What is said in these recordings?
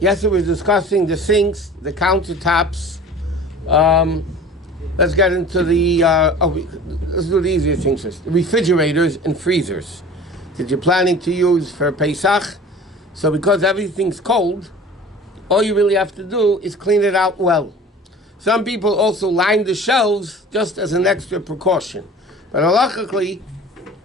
Yesterday we were discussing the sinks, the countertops. Let's get into the, let's do the easier things first. The refrigerators and freezers that you're planning to use for Pesach. So because everything's cold, all you really have to do is clean it out well. Some people also line the shelves just as an extra precaution. But halachically,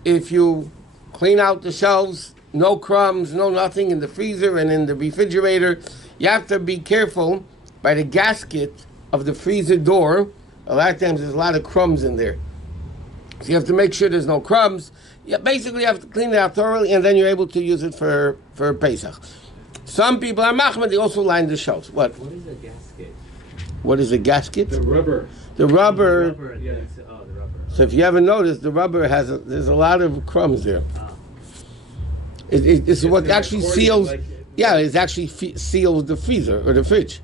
if you clean out the shelves, no crumbs, no nothing in the freezer and in the refrigerator, you have to be careful by the gasket of the freezer door. A lot of times there's a lot of crumbs in there. So you have to make sure there's no crumbs. You basically have to clean it out thoroughly, and then you're able to use it for Pesach. Some people are machmir, they also line the shelves. What is a gasket? What is a gasket? The rubber. The rubber. The rubber. So if you haven't noticed, the rubber there's a lot of crumbs there. It's what actually seals. It actually seals the freezer or the fridge.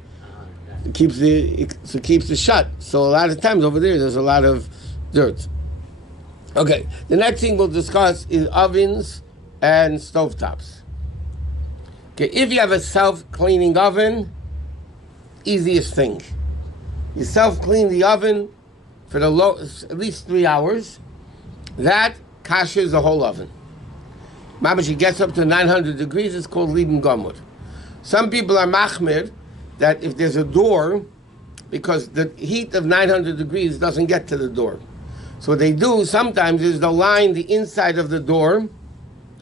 It keeps it shut. So a lot of times over there's a lot of dirt. Okay, the next thing we'll discuss is ovens and stovetops. Okay, if you have a self-cleaning oven, easiest thing. You self-clean the oven for at least 3 hours. That kashers the whole oven. Mamashi gets up to 900 degrees, it's called lieben gomor. Some people are machmir that if there's a door, because the heat of 900 degrees doesn't get to the door. So what they do sometimes is they'll line the inside of the door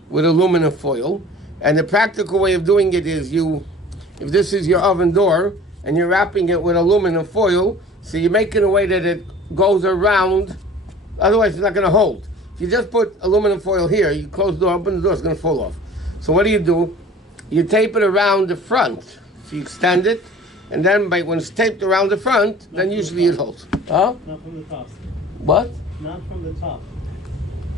with aluminum foil. And the practical way of doing it is if this is your oven door and you're wrapping it with aluminum foil, so you make it in a way that it goes around, otherwise it's not going to hold. If you just put aluminum foil here, you close the door, open the door, it's going to fall off. So what do? You tape it around the front. So you extend it, and then when it's taped around the front, then usually it holds. Huh? Not from the top. What? Not from the top.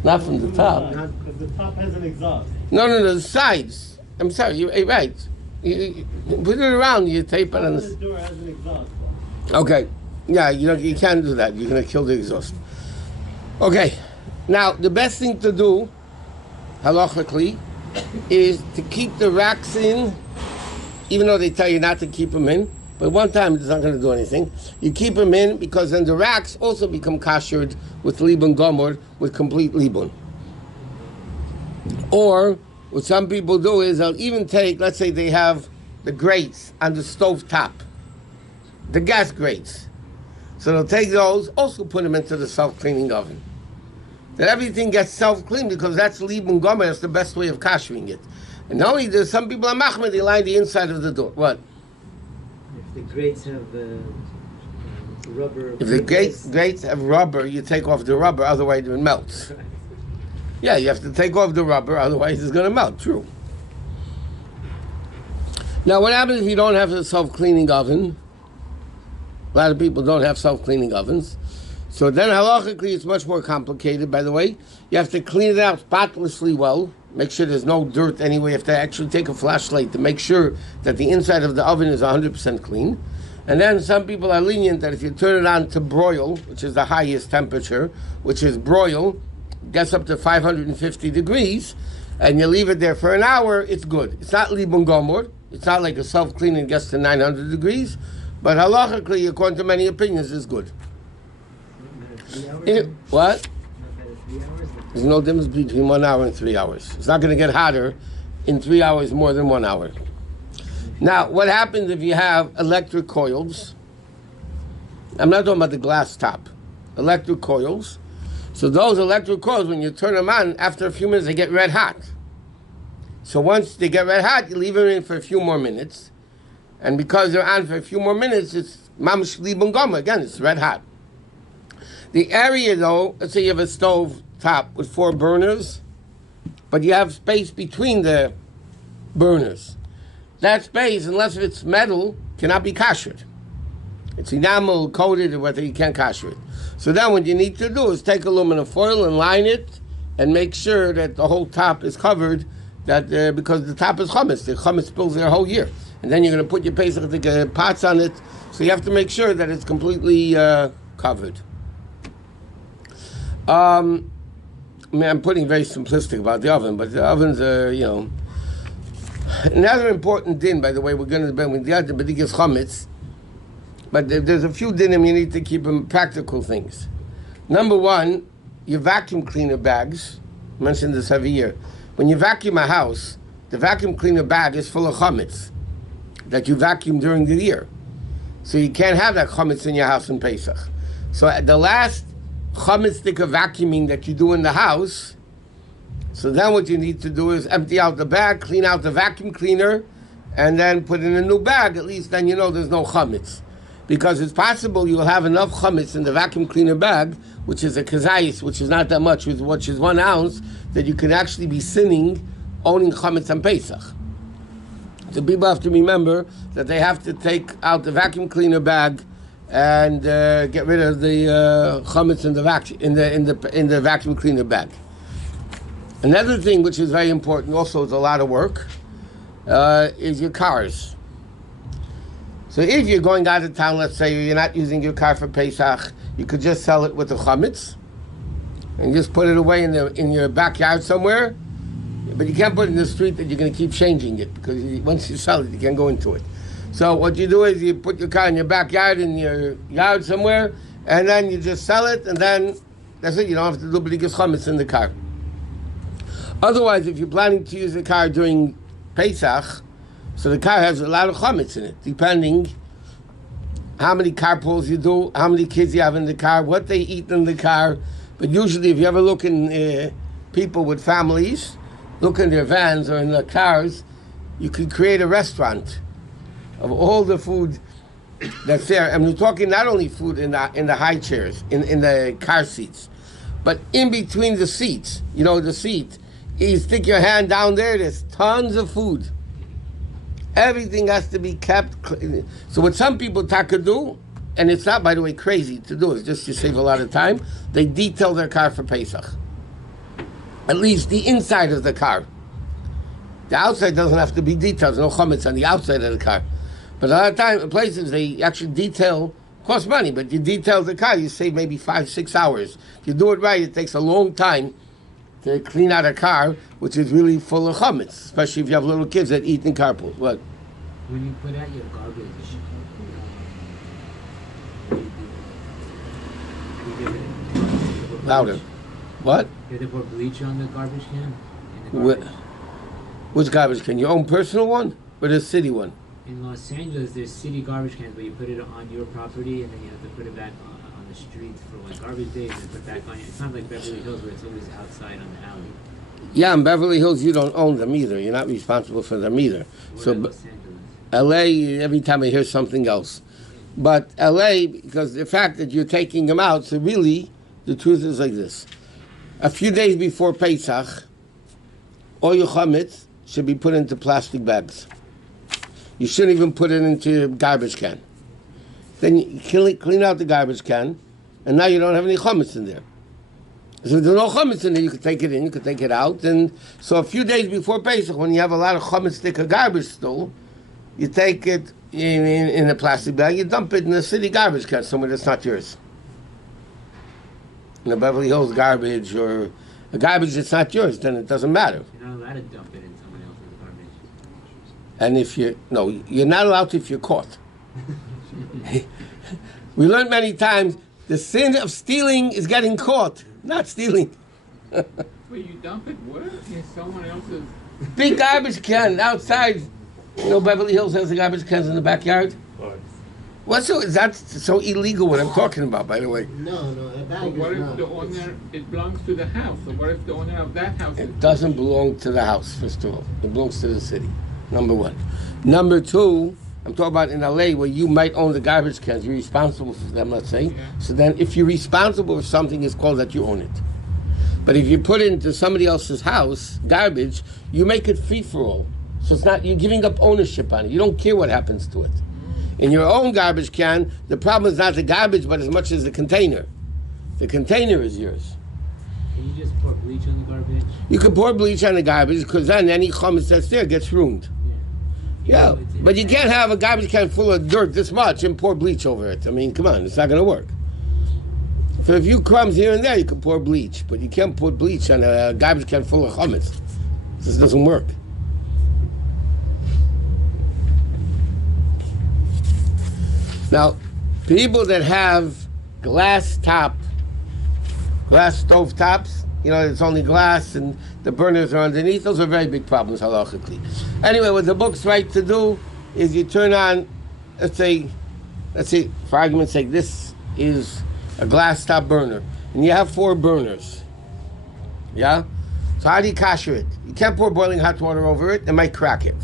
Not from the top. Because the top has an exhaust. No, the sides. I'm sorry, you're right. You put it around, you tape it on the door has an exhaust. Okay. Yeah, you can't do that. You're going to kill the exhaust. Okay. Now, the best thing to do, halachically, is to keep the racks in, even though they tell you not to keep them in. But one time it's not going to do anything. You keep them in because then the racks also become kashered with lieben gomor, with complete libun. Or what some people do is they'll even take, let's say they have the grates on the stove top, the gas grates. So they'll take those, also put them into the self-cleaning oven. Then everything gets self-cleaned because that's lieben gomor. That's the best way of kashering it. And not only there's some people are machmir, they line the inside of the door. What? If the grates have rubber. If the grates have rubber, you take off the rubber, otherwise it melts. Yeah, you have to take off the rubber, otherwise it's going to melt. True. Now, what happens if you don't have a self-cleaning oven? A lot of people don't have self-cleaning ovens. So then halachically it's much more complicated, by the way. You have to clean it out spotlessly well. Make sure there's no dirt anywhere. You have to actually take a flashlight to make sure that the inside of the oven is 100% clean. And then some people are lenient that if you turn it on to broil, which is the highest temperature, which is broil, gets up to 550 degrees, and you leave it there for an hour, it's good. It's not lieben gomor. It's not like a self-cleaning gets to 900 degrees. But halachically, according to many opinions, it's good. What? There's no difference between 1 hour and 3 hours. It's not going to get hotter in 3 hours more than 1 hour. Now, what happens if you have electric coils? I'm not talking about the glass top. Electric coils. So those electric coils, when you turn them on, after a few minutes, they get red hot. So once they get red hot, you leave them in for a few more minutes. And because they're on for a few more minutes, it's mamash lieben gomor. Again, it's red hot. The area, though, let's say you have a stove top with 4 burners, but you have space between the burners. That space, unless it's metal, cannot be kashered. It's enamel coated or whether you can't kasher it. So then what you need to do is take aluminum foil and line it and make sure that the whole top is covered, that because the top is chametz. The chametz spills there a whole year. And then you're going to put your Pesach pots on it, so you have to make sure that it's completely covered. I'm putting very simplistic about the oven, but the ovens are, Another important din, by the way, we're going to bring with the other bedikas chametz, but there's a few dinim you need to keep in practical things. Number one, your vacuum cleaner bags. I mentioned this every year. When you vacuum a house, the vacuum cleaner bag is full of chametz that you vacuum during the year. So you can't have that chametz in your house in Pesach. So at the last chametz stick of vacuuming that you do in the house, so then what you need to do is empty out the bag, clean out the vacuum cleaner, and then put in a new bag. At least then you know there's no chametz. Because it's possible you will have enough chametz in the vacuum cleaner bag, which is a kazayis, which is not that much, which is 1 ounce, that you can actually be sinning owning chametz on Pesach. So people have to remember that they have to take out the vacuum cleaner bag and get rid of the chametz in the vacuum cleaner bag. Another thing which is very important, also is a lot of work, is your cars. So if you're going out of town, let's say you're not using your car for Pesach, you could just sell it with the chametz and just put it away in your backyard somewhere. But you can't put it in the street that you're going to keep changing it, because once you sell it, you can't go into it. So what you do is you put your car in your backyard, in your yard somewhere, and then you just sell it, and then that's it. You don't have to do b'dikas chametz in the car. Otherwise, if you're planning to use the car during Pesach, so the car has a lot of chametz in it, depending how many carpools you do, how many kids you have in the car, what they eat in the car. But usually, if you ever look in people with families, look in their vans or in their cars, you could create a restaurant of all the food that's there. And we're talking not only food in the high chairs, in the car seats, but in between the seats. You know, the seat, you stick your hand down there, there's tons of food. Everything has to be kept clean. So what some people do, and it's not, by the way, crazy to do, it's just to save a lot of time, they detail their car for Pesach. At least the inside of the car. The outside doesn't have to be detailed. There's no chametz on the outside of the car. But a lot of times, places, they actually detail, cost money, but you detail the car, you save maybe 5-6 hours. If you do it right, it takes a long time to clean out a car, which is really full of chametz, especially if you have little kids that eat in carpools. What? When you put out your garbage, you give it Louder. What? You have to pour bleach on the garbage can? Which garbage can? Your own personal one or the city one? In Los Angeles, there's city garbage cans, but you put it on your property and then you have to put it back on the streets for like garbage days and put back on it. It's not like Beverly Hills where it's always outside on the alley. Yeah, in Beverly Hills, you don't own them either. You're not responsible for them either. What So, about Los Angeles? LA, every time I hear something else. But LA, because the fact that you're taking them out, so really, the truth is like this. A few days before Pesach, all your chametz should be put into plastic bags. You shouldn't even put it into your garbage can. Then you clean out the garbage can, and now you don't have any chametz in there. So if there's no chametz in there, you can take it in, you can take it out. And so a few days before Pesach, when you have a lot of chametz stick of garbage still, you take it in a plastic bag, you dump it in a city garbage can somewhere that's not yours. In a Beverly Hills garbage or a garbage that's not yours, then it doesn't matter. You're not allowed to dump it in someone else's garbage. And you're not allowed to if you're caught. We learned many times the sin of stealing is getting caught, not stealing. Well, you dump it where? In someone else's... Big garbage can outside. You know, Beverly Hills has the garbage cans in the backyard. That's so illegal what I'm talking about, by the way. No, that bag But what is if not. the owner, it belongs to the house? So what if the owner of that house is... It doesn't belong to the house, first of all. It belongs to the city, number one. Number two, I'm talking about in LA where you might own the garbage cans. You're responsible for them, let's say. Yeah. So then if you're responsible for something, it's called that you own it. But if you put it into somebody else's house, garbage, you make it free for all. So it's not, you're giving up ownership on it. You don't care what happens to it. In your own garbage can, the problem is not the garbage, but as much as the container. The container is yours. Can you just pour bleach on the garbage? You can pour bleach on the garbage because then any chametz that's there gets ruined. Yeah, but you can't have a garbage can full of dirt this much and pour bleach over it. I mean, come on, it's not going to work. For a few crumbs here and there, you can pour bleach, but you can't put bleach on a garbage can full of chametz. This doesn't work. Now, people that have glass stove tops, it's only glass and the burners are underneath, those are very big problems halachically. Anyway, what the book's right to do is you turn on, let's say, for argument's sake, this is a glass top burner, and you have 4 burners. Yeah? So how do you kasher it? You can't pour boiling hot water over it, it might crack it.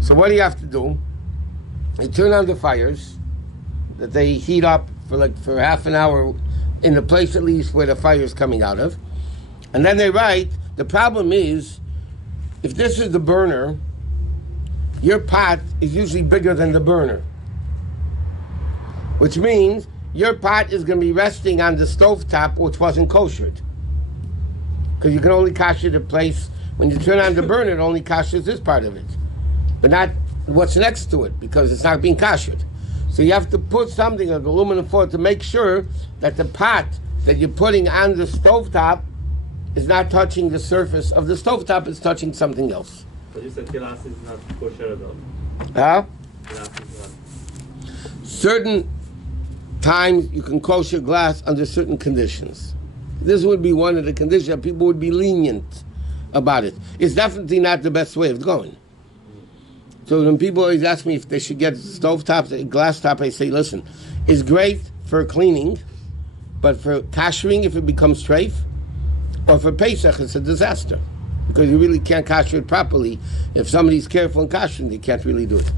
So what do you have to do? You turn on the fires, that they heat up for half an hour in the place at least where the fire is coming out of. And then they write, the problem is, if this is the burner, your pot is usually bigger than the burner. Which means your pot is going to be resting on the stovetop which wasn't koshered. Because you can only kasher the place, when you turn on the burner, it only kashers this part of it. But not what's next to it, because it's not being kashered. So you have to put something, like aluminum foil, to make sure that the pot that you're putting on the stovetop is not touching the surface of the stovetop, it's touching something else. But you said glass is not kosher at all. Huh? Glass is not. Certain times you can kosher glass under certain conditions. This would be one of the conditions that people would be lenient about it. It's definitely not the best way of going. So when people always ask me if they should get stovetops, glass top, I say, listen, it's great for cleaning, but for kashering, if it becomes treif, or for Pesach, it's a disaster. Because you really can't kasher it properly. If somebody's careful in kashering, they can't really do it.